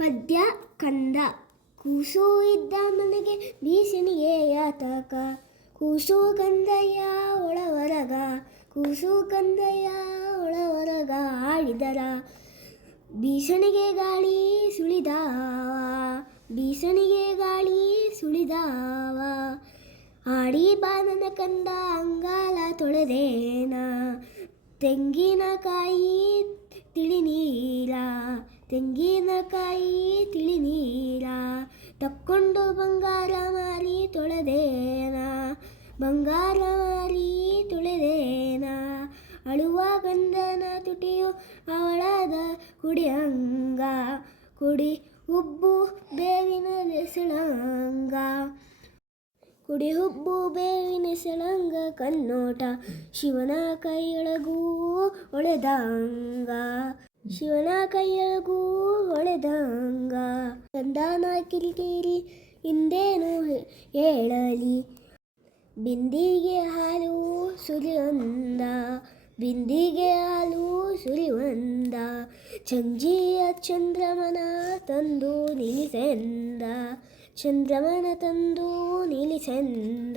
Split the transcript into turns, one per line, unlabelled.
ಪದ್ಯ, ಕಂದ. ಕೂಸು ಇದ್ದ ಮನೆಗೆ ಯಾತಕ. ಕೂಸು ಕಂದಯ್ಯ ಒಳವರಗ. ಕೂಸು ಕಂದಯ್ಯ ಒಳವರಗ ಆಡಿದರ ಬೀಸಣಿಗೆ ಗಾಳಿ ಸುಳಿದಾವ. ಬೀಸಣಿಗೆ ಗಾಳಿ ಸುಳಿದಾವ. ಆಡಿ ಬಾನನ ಕಂದ ಅಂಗಾಲ ತೊಳೆದೇನ. ತೆಂಗಿನಕಾಯಿ ತಿಳಿನೀರ ತೆಂಗಿನಕಾಯಿ ತಿಳಿನೀರ, ತಕ್ಕೊಂಡು ಬಂಗಾರ ಮಾರಿ ತೊಳೆದೇನ, ಬಂಗಾರ ಮಾರಿ ತೊಳೆದೇನ, ಅಳುವ ಗಂಧನ ತುಟಿಯು ಅವಳದ ಕುಡಿಯಂಗ ಕುಡಿ ಉಬ್ಬು ಬೇವಿನ ಬೆಸಳಂಗ. ಕುಡಿ ಹುಬ್ಬು ಬೇವಿನ ಸೆಳಂಗ ಕನ್ನೋಟ ಶಿವನ ಕೈಯೊಳಗೂ ಒಳೆದಂಗ. ಶಿವನ ಕೈಯೊಳಗೂ ಹೊಳೆದಂಗ. ಚಂದನ ಕಿರಿಕಿರಿ ಹಿಂದೇನು ಹೇಳಲಿ? ಬಿಂದಿಗೆ ಹಾಲು ಸುರಿಯೊಂದ ಬಿಂದಿಗೆ ಹಾಲು ಸುರಿವಂದ, ಚಂಜಿಯ ಚಂದ್ರಮನ ತಂದು ನಿಲ್ಲಿಸೆಂದ, ಚಂದ್ರಮನ ತಂದು ನಿಲ್ಲಿಸೆಂದ.